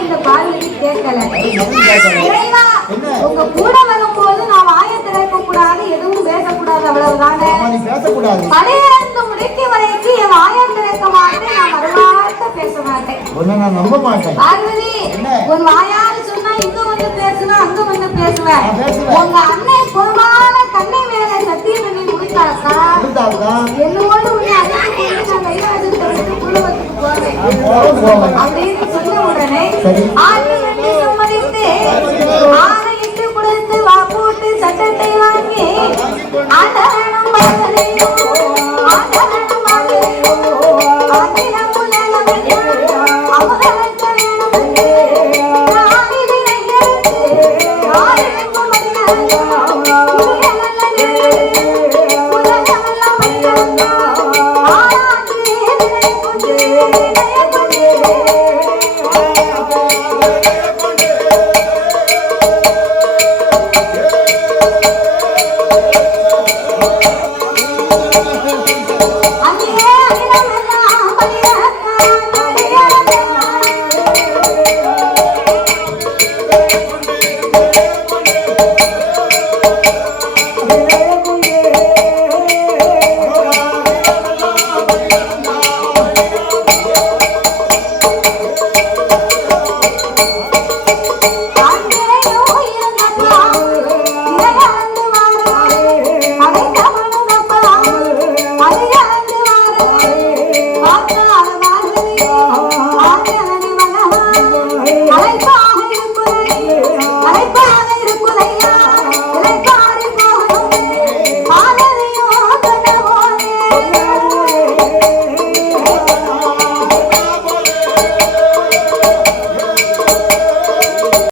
இந்த பார்வதி கேட்கல. இறைவா, உங்க கூட வரும்போது நான் வாயை திறக்க கூடாது, எதுவும் பேசக்கூடாது, அவ்வளவுதானே. பழையாண்டு முடிக்க வரைக்கும் என் வாயை திறக்க மாட்டேன், நான் மறுவார்த்தை பேச மாட்டேன். பார்வதி, உன் வாயால் சொன்னா இங்க வந்து பேசுவேன், அங்க வந்து பேசுவேன். உங்க அண்ணன் பொறுமான கண்ணை மேல சத்தியம் பண்ணி முடித்தாக்கா என்னோடு உன்னை அழைத்து கொண்டு நான் கைலாசத்தை விட்டு குடும்பத்துக்கு போவேன் அப்படின்னு சொன்ன உடனே ஆண்டு வெட்டி சம்மதித்து ஆணையிட்டு கொடுத்து வாப்போட்டு சட்டத்தை வாங்கி ஆண்டவனும் மகளையோ ஆண்டவனும் மகளையோ ஆண்டினம் புலனமையோ அமுதவற்ற வேணும்